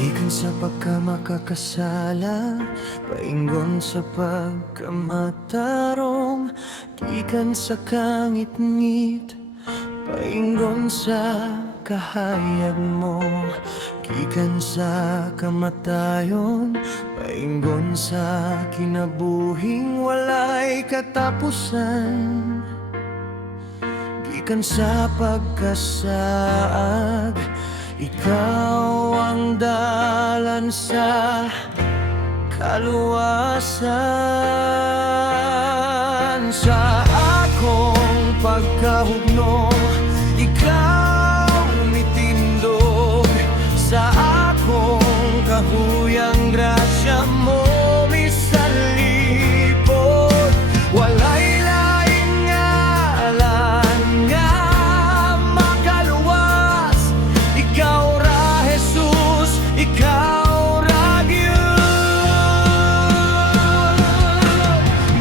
Gikan sa pagkamakakasala, paingon sa pagkamatarong. Gikan sa kangit-ngit, paingon sa kahayag mo. Gikan sa kamatayon, paingon sa kinabuhing walay katapusan. Gikan sa pagkasaad, ikaw ang dalan sa kaluwasan. Sa akong pagkahugno, ikaw mitindog. Sa akong kahuyang grasya mo misalipod. Walay laing ngalan nga makaluwas. Ikaw ra Jesus, ikaw ra Gyud.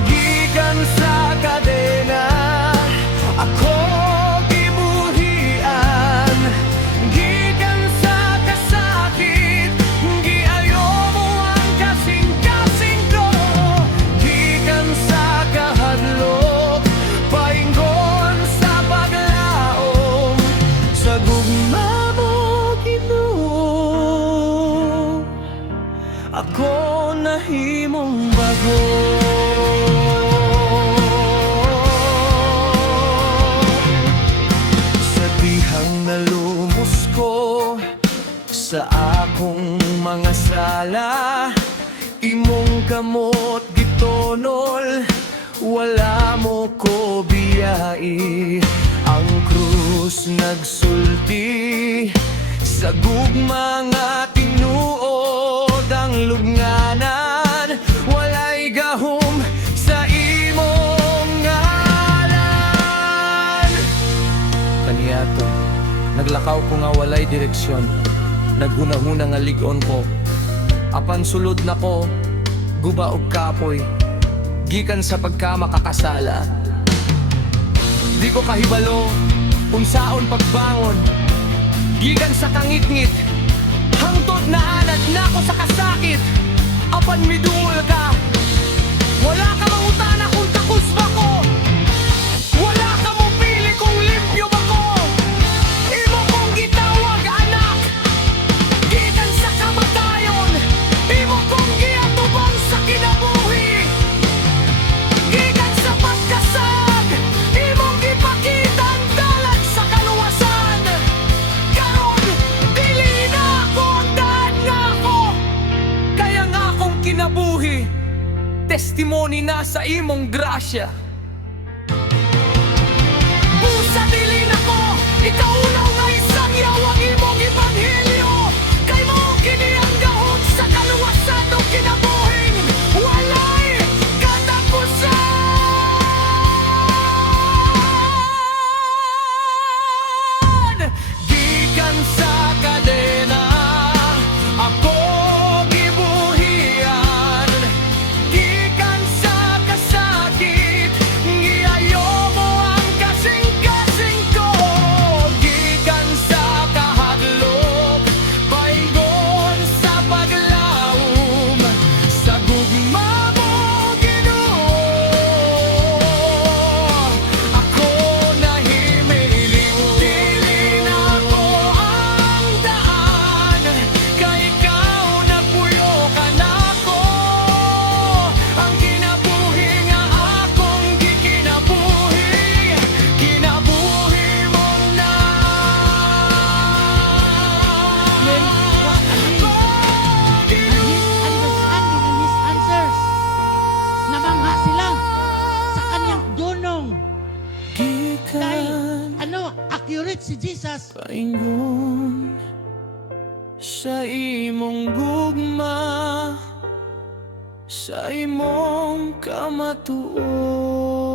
Gikan sa kadena ako gibuhian. Gikan sa kasakit giayo mo ang kasing-kasing ko. Gikan sa kahadlok paingon sa paglaom. Sa gugma mo Ginoo, ako nahimong bago. Sa dihang nalumos ko sa akong mga sala, imong kamot gitonol, wala mo ko biyai. Ang krus nagsulti sa gugma nga tinuod. Ang lubnganan walay gahom sa imong ngalan. Kaniadto naglakaw ko nga walay direksyon, naghunahuna nga lig-on ko. Apan sulod na ko guba og kapoy, gikan sa pagkamakakasala. Di ko kahibalo kung saon pagbangon, gikan sa kangit-ngit, hangtod na anad na ko sa kasakit. Apan midungol ka, wala ka mangutana kung takus ba ko. Wala ka mo pili kung limpyo ba ko. Imo kong gitawag anak, gikan sa kamatayon. Imo kong giatubang sa kinabuhi. Gikan sa pagkasag, imong gipakita ang dalan sa kaluwasan. Karon, dili na ako ang daan nga ako. Kaya nga akong kinabuhi, testimony na sa imong grasya. Busa dili na ko, ikaw unaw nga isang yawang imong ebanghelyo. Kay mo kini ang gahom sa kaluwasan o kinabuhing walay katapusan. Gikan sa kadena ako gibuhian. Gikan sa kasakit giayo mo ang kasing-kasing ko. Gikan sa kahadlok paingon sa paglaom. Sa gugma mo Ginoo, ako nahimiling. Dili na ko ang daan, kay ikaw nagpuyo ka na ko. Ang kinabuhi nga akong gikinabuhi, kinabuhi mo na. Misunderstanding and misanswers. Namangha sila sa kanyang dunong. Dahil Gikan accurate si Jesus. paingon sa imong gugma, sa imong kamatuon.